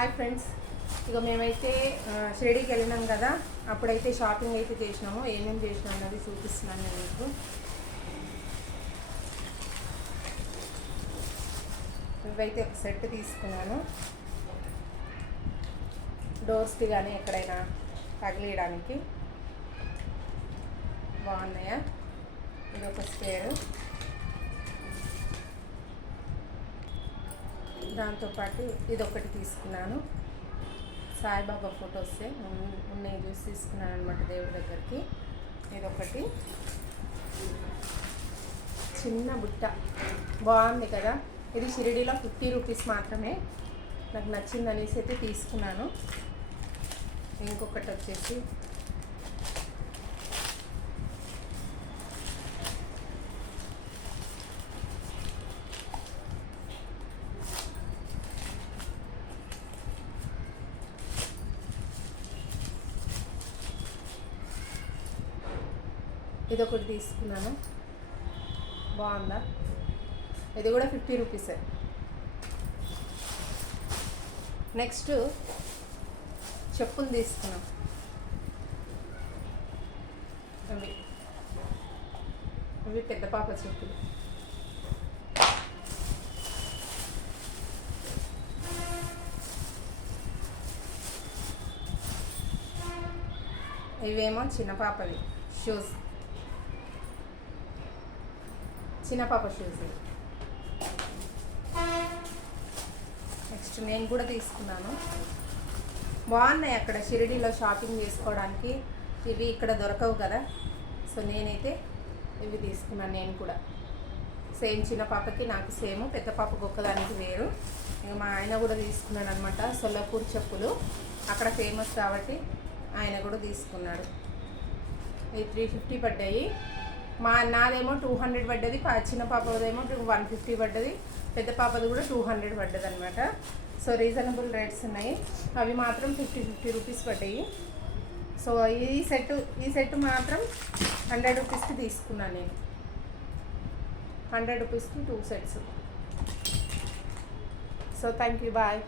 Hi friends, ఇక మేమైతే షిరిడీకి వెళ్ళినాం కదా. అప్పుడైతే షాపింగ్ అయితే చేసినాము. ఏమేమి చేసినాం అన్నది చూపిస్తున్నాను నేను మీకు. ఇవైతే ఒక సెట్ తీసుకున్నాను, డోర్స్కి కానీ ఎక్కడైనా తగిలియడానికి బాగున్నాయా. ఇది ఒక స్పేరు, దాంతోపాటు ఇదొకటి తీసుకున్నాను. సాయిబాబా ఫొటోస్ ఉన్నాయి చూసి తీసుకున్నాను అనమాట దేవుడి దగ్గరికి. ఇదొకటి చిన్న బుట్ట బాగుంది కదా. ఇది షిరిడీలో 50 రూపీస్ మాత్రమే. నాకు నచ్చింది అనేసి అయితే తీసుకున్నాను. ఇంకొకటి వచ్చేసి ఇదొకటి తీసుకున్నాను, బాగుందా. ఇది కూడా 50 రూపీసే. నెక్స్ట్ చెప్పులు తీసుకున్నాం. అవి పెద్ద పాప చెప్పులు. ఇవేమో చిన్న పాపవి షూస్, చిన్న పాప షూస్. నెక్స్ట్ నేను కూడా తీసుకున్నాను. బాగున్నాయి అక్కడ షిరిడీలో షాపింగ్ చేసుకోవడానికి. ఇవి ఇక్కడ దొరకవు కదా, సో నేనైతే ఇవి తీసుకున్నాను. నేను కూడా సేమ్ చిన్న పాపకి నాకు సేమ్, పెద్ద పాపకు ఒక్కదానికి వేరు. ఇక మా ఆయన కూడా తీసుకున్నాడు అనమాట. సొల్లాపూర్ చెప్పులు అక్కడ ఫేమస్ కాబట్టి ఆయన కూడా తీసుకున్నాడు. ఇవి 350 పడ్డాయి. నాదేమో 200 పడ్డది, చిన్న పాపదేమో 150 పడ్డది, పెద్ద పాపది కూడా 200 పడ్డది అనమాట. సో రీజనబుల్ రేట్స్ ఉన్నాయి. అవి మాత్రం 50 రూపీస్ పడ్డాయి. సో ఈ సెట్ మాత్రం 100 రూపీస్కి తీసుకున్నాను నేను. 100 రూపీస్కి 2 sets. So thank you, bye.